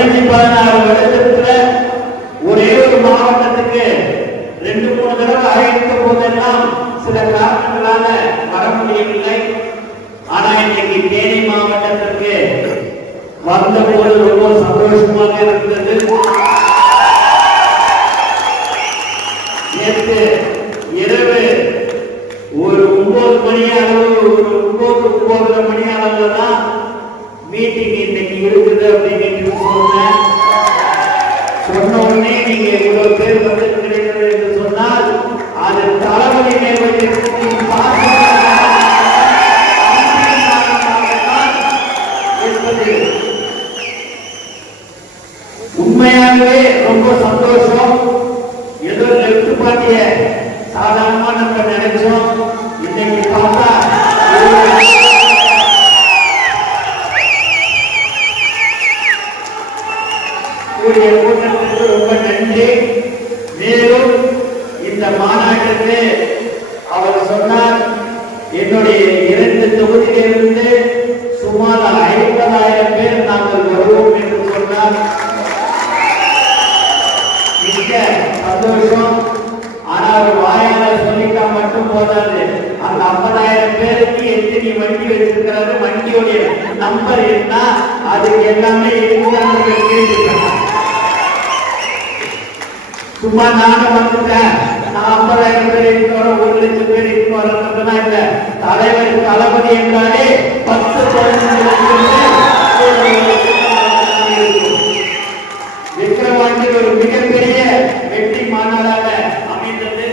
15-16 வருடத்துல ஒரே ஒரு மாவட்டத்துக்கு 2-3 தடவை அழைத்த போதெல்லாம் சில காரணங்களால வர முடியவில்லை. ஆனா இன்னைக்கு தேனி மாவட்டத்திற்கு வந்த போது ரொம்ப சந்தோஷமாக இருந்தது. நேற்று இரவு ஒரு 9 மணி அளவு, ஒரு 9-9:30 மணி அளவுல தான் மீட்டிங் இன்னைக்கு இருக்குது அப்படின்னு சொன்ன உடனே நீங்க இவ்வளவு பேர் வந்திருக்கிறீர்கள் என்று சொன்னால் அது தளபதி உண்மையாகவே ரொம்ப சந்தோஷம். ஏதோ லெப்ட் பார்ட்டிய சாதாரணமா நம்ம நினைச்சோம். இன்னைக்கு பார்த்தா கூட்டத்திற்கு ரொம்ப நன்றி. மேலும் இந்த மாநாட்டிற்கு அவர் சொன்னார், என்னுடைய 2 தொகுதியிலிருந்து சுமார் 50,000 பேர் நாங்கள் வருவோம் என்று சொன்னார். மிக்க சந்தோஷம். ஆனா ஒரு வாயால சொல்லிட்டா மட்டும் போதாது. அந்த 50,000 பேருக்கு எத்தனை வண்டி வச்சிருக்கிறாரு, வண்டியோடைய நம்பர் என்ன, அதுக்கு எல்லாமே சும்மா நானும் வந்துட்டேன், நான் 50,000 பேர் இருக்கு வர, 1 லட்சம் பேர் இருக்கு வரதுனா இல்ல. தலைவர் தளபதி என்றாலே